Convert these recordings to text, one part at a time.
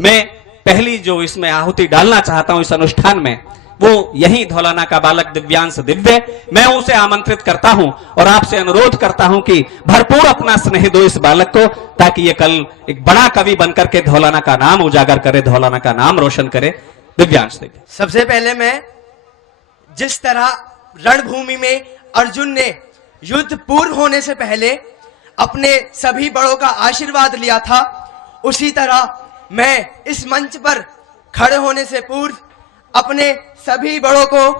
मैं पहली जो इसमें आहुति डालना चाहता हूं इस अनुष्ठान में, वो यही धौलाना का बालक दिव्यांश दिव्य, मैं उसे आमंत्रित करता हूं और आपसे अनुरोध करता हूं कि भरपूर अपना स्नेह दो इस बालक को, ताकि ये कल एक बड़ा कवि बनकर के धौलाना का नाम उजागर करे, धौलाना का नाम रोशन करे। दिव्यांश दिव्य। सबसे पहले मैं जिस तरह रणभूमि में अर्जुन ने युद्ध पूर्व होने से पहले अपने सभी बड़ों का आशीर्वाद लिया था, उसी तरह मैं इस मंच पर खड़े होने से पूर्व अपने सभी बड़ों को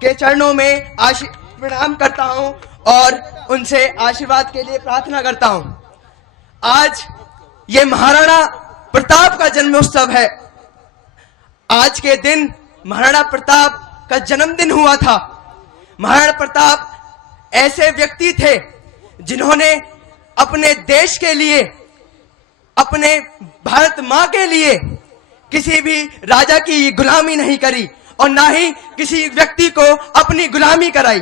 के चरणों में प्रणाम करता हूं और उनसे आशीर्वाद के लिए प्रार्थना करता हूं। आज ये महाराणा प्रताप का जन्मोत्सव है। आज के दिन महाराणा प्रताप का जन्मदिन हुआ था। महाराणा प्रताप ऐसे व्यक्ति थे जिन्होंने अपने देश के लिए, अपने भारत मां के लिए किसी भी राजा की गुलामी नहीं करी और ना ही किसी व्यक्ति को अपनी गुलामी कराई।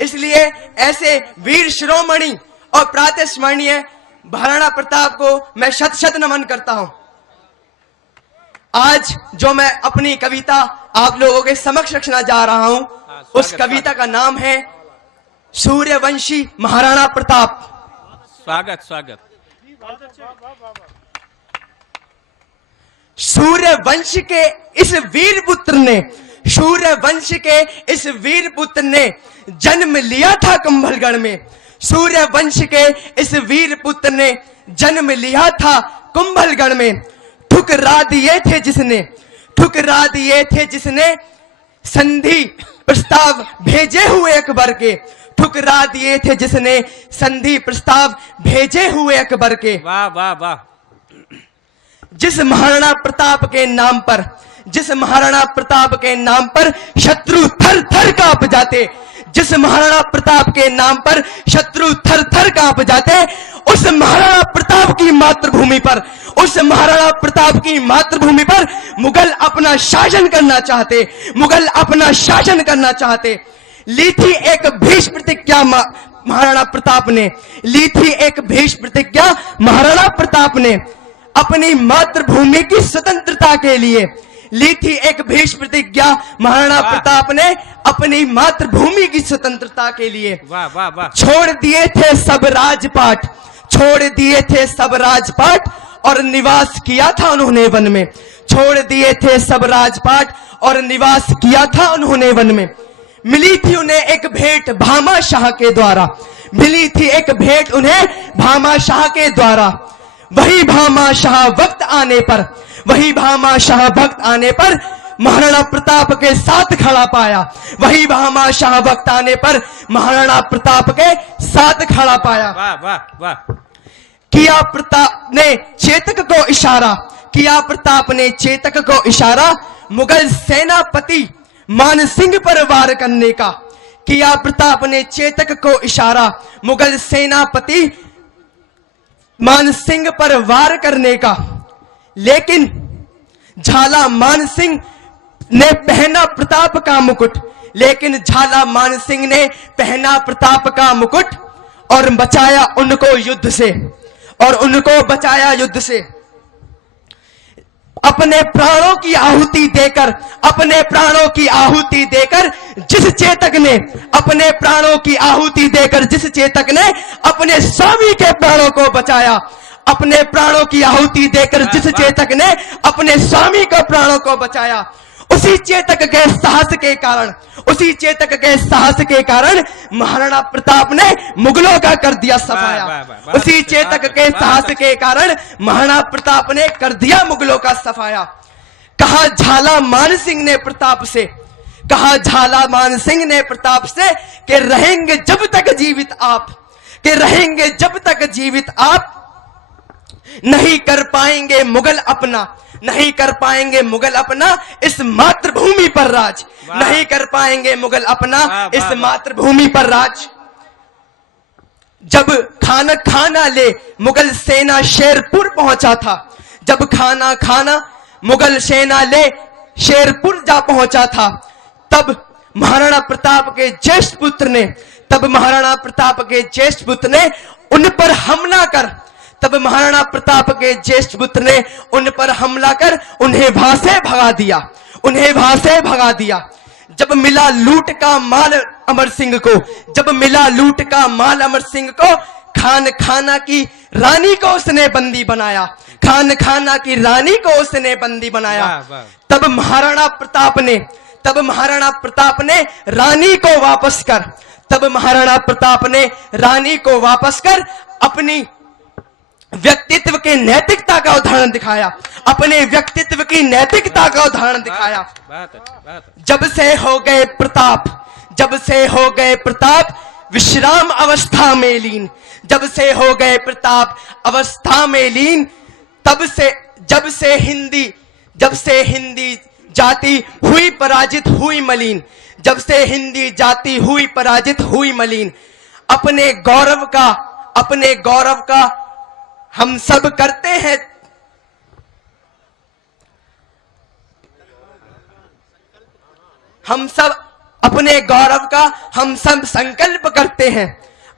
इसलिए ऐसे वीर शिरोमणि और प्रातस्मरणीय महाराणा प्रताप को मैं शत शत नमन करता हूं। आज जो मैं अपनी कविता आप लोगों के समक्ष रखना जा रहा हूं, उस कविता का नाम है सूर्यवंशी महाराणा प्रताप। स्वागत स्वागत। सूर्यवंश के इस वीर पुत्र ने, सूर्यवंश के इस वीर पुत्र ने जन्म लिया था कुंभलगढ़ में। सूर्यवंश के इस वीर पुत्र ने जन्म लिया था कुंभलगढ़ में। ठुकरा दिए थे जिसने, ठुकरा दिए थे जिसने संधि प्रस्ताव भेजे हुए अकबर के, ठुकरा दिए थे जिसने संधि प्रस्ताव भेजे हुए अकबर के। वाह वाह वाह। जिस महाराणा प्रताप के नाम पर, जिस महाराणा प्रताप के नाम पर शत्रु थर थर कांप जाते, जिस महाराणा प्रताप के नाम पर शत्रु थर थर कांप जाते, उस महाराणा प्रताप की मातृभूमि पर, उस महाराणा प्रताप की मातृभूमि पर मुगल अपना शासन करना चाहते, मुगल अपना शासन करना चाहते। ली थी एक भीष्म प्रतिज्ञा महाराणा प्रताप ने, ली थी एक भीष्म प्रतिज्ञा महाराणा प्रताप ने अपनी मातृभूमि की स्वतंत्रता के लिए। ली थी एक भीष्म प्रतिज्ञा महाराणा प्रताप ने अपनी मातृभूमि की स्वतंत्रता के लिए। वाह वाह वाह। छोड़ दिए थे सब राजपाट, छोड़ दिए थे सब राजपाट और निवास किया था उन्होंने वन में। छोड़ दिए थे सब राजपाट और निवास किया था उन्होंने वन में। मिली थी उन्हें एक भेंट भामा शाह के द्वारा, मिली थी एक भेंट उन्हें भामा शाह के द्वारा। वही भामा शाह वक्त आने पर, वही भामा शाह वक्त आने पर महाराणा प्रताप के साथ खड़ा पाया। वही भामा शाह वक्त आने पर महाराणा प्रताप के साथ खड़ा पाया। वाह वाह वाह। किया प्रताप ने चेतक को इशारा, किया प्रताप ने चेतक को इशारा मुगल सेनापति मान सिंह पर वार करने का। किया प्रताप ने चेतक को इशारा मुगल सेनापति मान सिंह पर वार करने का। लेकिन झाला मान सिंह ने पहना प्रताप का मुकुट, लेकिन झाला मान सिंह ने पहना प्रताप का मुकुट और बचाया उनको युद्ध से, और उनको बचाया युद्ध से। अपने प्राणों की आहुति देकर, अपने प्राणों की आहुति देकर जिस चेतक ने, अपने प्राणों की आहुति देकर जिस चेतक ने अपने स्वामी के प्राणों को बचाया, अपने प्राणों की आहुति देकर जिस चेतक ने अपने स्वामी के प्राणों को बचाया, उसी चेतक के साहस के कारण, उसी चेतक के साहस के कारण महाराणा प्रताप ने मुगलों का कर दिया सफाया। उसी चेतक के साहस के कारण महाराणा प्रताप ने कर दिया मुगलों का सफाया। कहा झाला मान सिंह ने प्रताप से, कहा झाला मान सिंह ने प्रताप से कि रहेंगे जब तक जीवित आप, कि रहेंगे जब तक जीवित आप नहीं कर पाएंगे मुगल अपना, नहीं कर पाएंगे मुगल अपना इस मातृभूमि पर राज, नहीं कर पाएंगे मुगल अपना इस मातृभूमि पर राज। जब खाना खाना ले मुगल सेना शेरपुर पहुंचा था, जब खाना खाना मुगल सेना ले शेरपुर जा पहुंचा था, तब महाराणा प्रताप के ज्येष्ठ पुत्र ने, तब महाराणा प्रताप के ज्येष्ठ पुत्र ने उन पर हमला कर, तब महाराणा प्रताप के ज्येष्ठ पुत्र ने उन पर हमला कर उन्हें वहां से भगा दिया, उन्हें वहां से भगा दिया। जब मिला लूट का माल अमर सिंह को, जब मिला लूट का माल अमर सिंह को, खान खाना की रानी को उसने बंदी बनाया, खान खाना की रानी को उसने बंदी बनाया। तब महाराणा प्रताप ने रानी को वापस कर, तब महाराणा प्रताप ने रानी को वापस कर अपनी व्यक्तित्व के नैतिकता का उदाहरण दिखाया, अपने व्यक्तित्व की नैतिकता का उदाहरण दिखाया। जब से हो गए प्रताप, जब से हो गए प्रताप विश्राम अवस्था में लीन, जब से हो गए प्रताप अवस्था में लीन, तब से जब से हिंदी जाति हुई पराजित हुई मलिन, जब से हिंदी जाति हुई पराजित हुई मलिन। अपने गौरव का हम सब करते हैं, हम सब अपने गौरव का हम सब संकल्प करते हैं,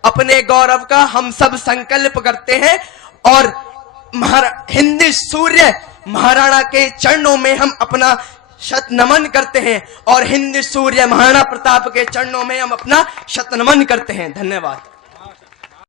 अपने गौरव का हम सब संकल्प करते हैं। और हिंदी सूर्य महाराणा के चरणों में हम अपना शत नमन करते हैं, और हिंदी सूर्य महाराणा प्रताप के चरणों में हम अपना शत नमन करते हैं। धन्यवाद।